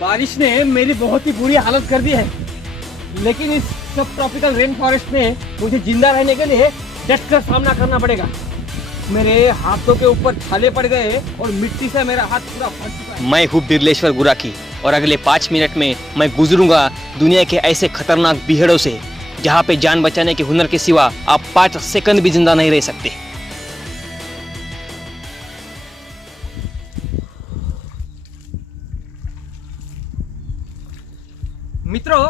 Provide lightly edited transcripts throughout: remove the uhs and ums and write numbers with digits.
बारिश ने मेरी बहुत ही बुरी हालत कर दी है, लेकिन इस सब ट्रॉपिकल रेन फॉरेस्ट में मुझे जिंदा रहने के लिए डट कर सामना करना पड़ेगा। मेरे हाथों के ऊपर छाले पड़ गए और मिट्टी से मेरा हाथ पूरा भर चुका है। मैं हूँ बिरलेश्वर गुराकी और अगले 5 मिनट में मैं गुजरूंगा दुनिया के ऐसे खतरनाक बीहड़ों से जहाँ पे जान बचाने के हुनर के सिवा आप 5 सेकंड भी जिंदा नहीं रह सकते। मित्रों,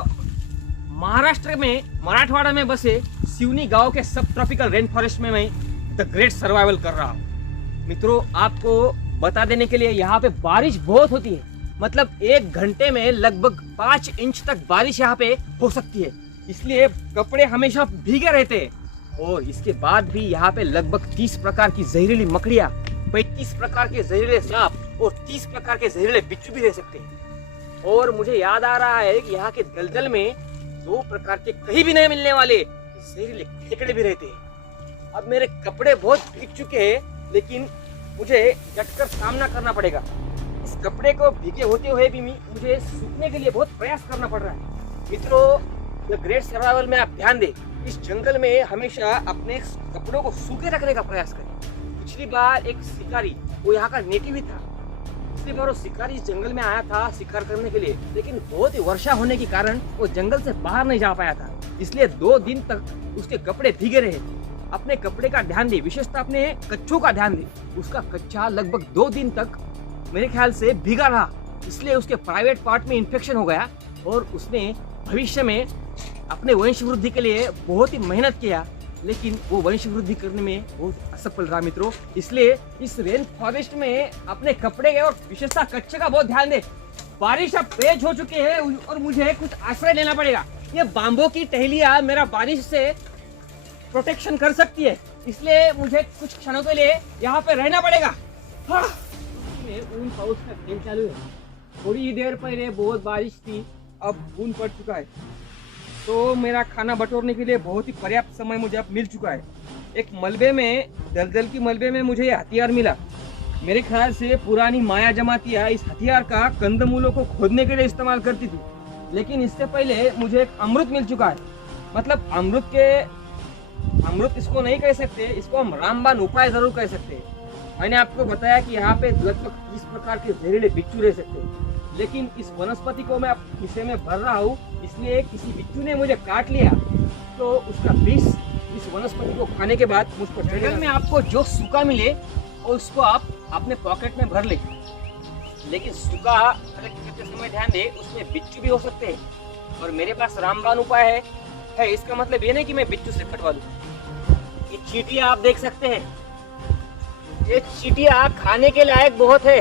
महाराष्ट्र में मराठवाड़ा में बसे सिवनी गांव के सब ट्रॉपिकल रेन फॉरेस्ट में मैं द ग्रेट सर्वाइवल कर रहा हूँ। मित्रों, आपको बता देने के लिए यहाँ पे बारिश बहुत होती है। मतलब 1 घंटे में लगभग 5 इंच तक बारिश यहाँ पे हो सकती है, इसलिए कपड़े हमेशा भीगे रहते हैं। और इसके बाद भी यहाँ पे लगभग 30 प्रकार की जहरीली मकड़ियाँ, 35 प्रकार के जहरीले सांप और 30 प्रकार के जहरीले बिच्छू भी रह सकते हैं। और मुझे याद आ रहा है कि यहाँ के दलदल में 2 प्रकार के कहीं भी नहीं मिलने वाले जहरीले खेकड़े भी रहते हैं। अब मेरे कपड़े बहुत भीग चुके हैं, लेकिन मुझे डटकर सामना करना पड़ेगा। इस कपड़े को भीगे होते हुए भी मुझे सूखने के लिए बहुत प्रयास करना पड़ रहा है। मित्रों, द ग्रेट सर्वाइवल में आप ध्यान दें, इस जंगल में हमेशा अपने कपड़ों को सूखे रखने का प्रयास करें। पिछली बार एक शिकारी, वो यहाँ का नेटिव ही था, पिछली बार वो शिकारी इस जंगल में आया था शिकार करने के लिए, लेकिन बहुत ही वर्षा होने के कारण वो जंगल से बाहर नहीं जा पाया था, इसलिए 2 दिन तक उसके कपड़े भीगे रहे। अपने कपड़े का ध्यान दे, विशेषतः अपने कच्छों का ध्यान दे। उसका कच्छा लगभग 2 दिन तक मेरे ख्याल से भीगा रहा, इसलिए उसके प्राइवेट पार्ट में इन्फेक्शन हो गया और उसने भविष्य में अपने वंश वृद्धि के लिए बहुत ही मेहनत किया, लेकिन वो वंश वृद्धि करने में बहुत असफल रहा। मित्रों, इसलिए इस रेन फॉरेस्ट में अपने कपड़े और विशेषतः कच्चे का बहुत ध्यान दे। बारिश अब तेज हो चुकी है और मुझे कुछ आश्रय लेना पड़ेगा। ये बाम्बू की टहलियां मेरा बारिश से प्रोटेक्शन कर सकती है, इसलिए मुझे कुछ क्षणों के लिए यहाँ पे रहना पड़ेगा। ऊन पाउस का खेल चालू है। थोड़ी ही देर पहले बहुत बारिश थी, अब ऊन पड़ चुका है, तो मेरा खाना बटोरने के लिए बहुत ही पर्याप्त समय मुझे अब मिल चुका है। एक मलबे में, दलदल की मलबे में मुझे ये हथियार मिला। मेरे ख्याल से पुरानी माया जमातियाँ इस हथियार का कंदमूलों को खोदने के लिए इस्तेमाल करती थी, लेकिन इससे पहले मुझे एक अमृत मिल चुका है। मतलब अमृत इसको नहीं कह सकते, इसको हम रामबाण उपाय जरूर कह सकते हैं। मैंने आपको बताया कि यहाँ पे लगभग 30 प्रकार के जहरीले बिच्छू रह सकते हैं, लेकिन इस वनस्पति को मैं खिसे में भर रहा हूँ, इसलिए किसी बिच्छू ने मुझे काट लिया तो उसका विष इस वनस्पति को खाने के बाद मुझ पर जंगल में आपको जो सूखा मिले और उसको आप अपने पॉकेट में भर ले, लेकिन सूखा करते समय ध्यान दे, उसमें बिच्छू भी हो सकते हैं। और मेरे पास रामबाण उपाय है। इसका मतलब ये नहीं कि मैं बिच्छू से कटवा दूं। ये चींटियां आप देख सकते हैं, ये चींटियां खाने के लायक बहुत है,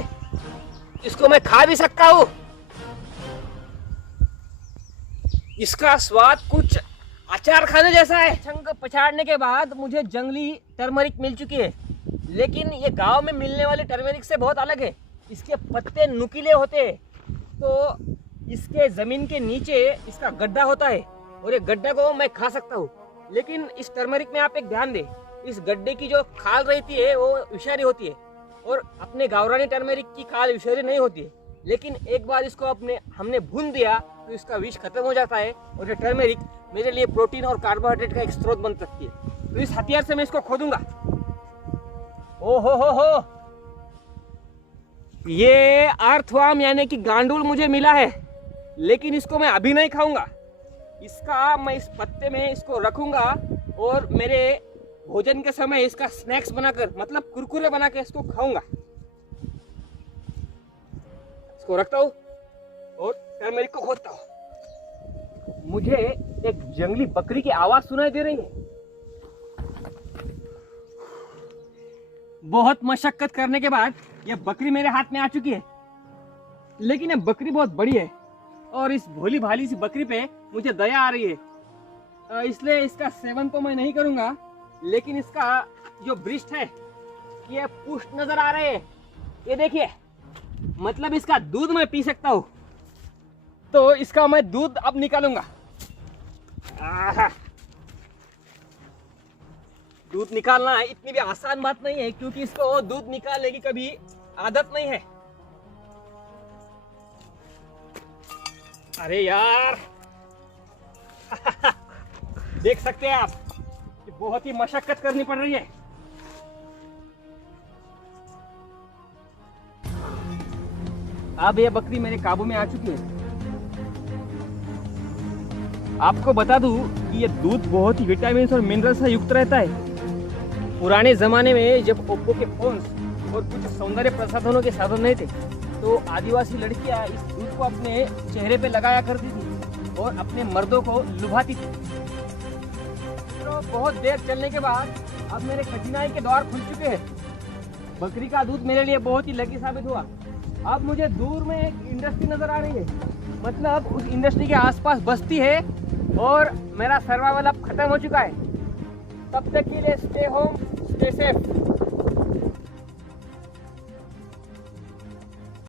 इसको मैं खा भी सकता हूँ। इसका स्वाद कुछ अचार खाने जैसा है। छंग पछाड़ने के बाद मुझे जंगली टर्मरिक मिल चुकी है, लेकिन ये गांव में मिलने वाले टर्मरिक से बहुत अलग है। इसके पत्ते नुकीले होते हैं, तो इसके जमीन के नीचे इसका गड्ढा होता है और ये गड्ढा को मैं खा सकता हूँ। लेकिन इस टर्मरिक में आप एक ध्यान दें, इस गड्ढे की जो खाल रहती है वो विषारी होती है और अपने गावरानी टर्मरिक की खाल विषारी नहीं होती है। लेकिन एक बार इसको हमने भून दिया तो इसका विष खत्म हो जाता है और ये टर्मरिक मेरे लिए प्रोटीन और कार्बोहाइड्रेट का एक स्रोत बन सकती है। तो इस हथियार से मैं इसको खोदूंगा। ओ हो, ये अर्थवर्म यानी कि गांडूल मुझे मिला है, लेकिन इसको मैं अभी नहीं खाऊंगा। मैं इस पत्ते में इसको रखूंगा और मेरे भोजन के समय इसका स्नैक्स बनाकर, मतलब कुरकुरे बना के इसको खाऊंगा। इसको रखता हूँ और टर्मरिक को खोदता हूँ। मुझे एक जंगली बकरी की आवाज सुनाई दे रही है। बहुत मशक्कत करने के बाद यह बकरी मेरे हाथ में आ चुकी है, लेकिन यह बकरी बहुत बड़ी है और इस भोली भाली सी बकरी पे मुझे दया आ रही है, इसलिए इसका सेवन तो मैं नहीं करूंगा, लेकिन इसका जो ब्रिस्ट है, ये पुष्ट नजर आ रहे हैं, ये देखिए, मतलब इसका दूध मैं पी सकता हूँ। तो इसका मैं दूध अब निकालूंगा। दूध निकालना इतनी भी आसान बात नहीं है, क्योंकि इसको दूध निकालने की कभी आदत नहीं है। अरे यार देख सकते हैं आप कि बहुत ही मशक्कत करनी पड़ रही है। अब ये बकरी मेरे काबू में आ चुकी है। आपको बता दूं कि ये दूध बहुत ही विटामिन और मिनरल से युक्त रहता है। पुराने जमाने में जब ओप्पो के फोन्स और कुछ सौंदर्य प्रसाधनों के साधन नहीं थे तो आदिवासी लड़कियां इस दूध को अपने चेहरे पे लगाया करती थी और अपने मर्दों को लुभाती थी। तो बहुत देर चलने के बाद अब मेरे कठिनाई के द्वार खुल चुके हैं। बकरी का दूध मेरे लिए बहुत ही लकी साबित हुआ। अब मुझे दूर में एक इंडस्ट्री नजर आ रही है, मतलब उस इंडस्ट्री के आसपास बस्ती है और मेरा सर्वाइवल अब खत्म हो चुका है। तब तक के लिए स्टे होम स्टे सेफ।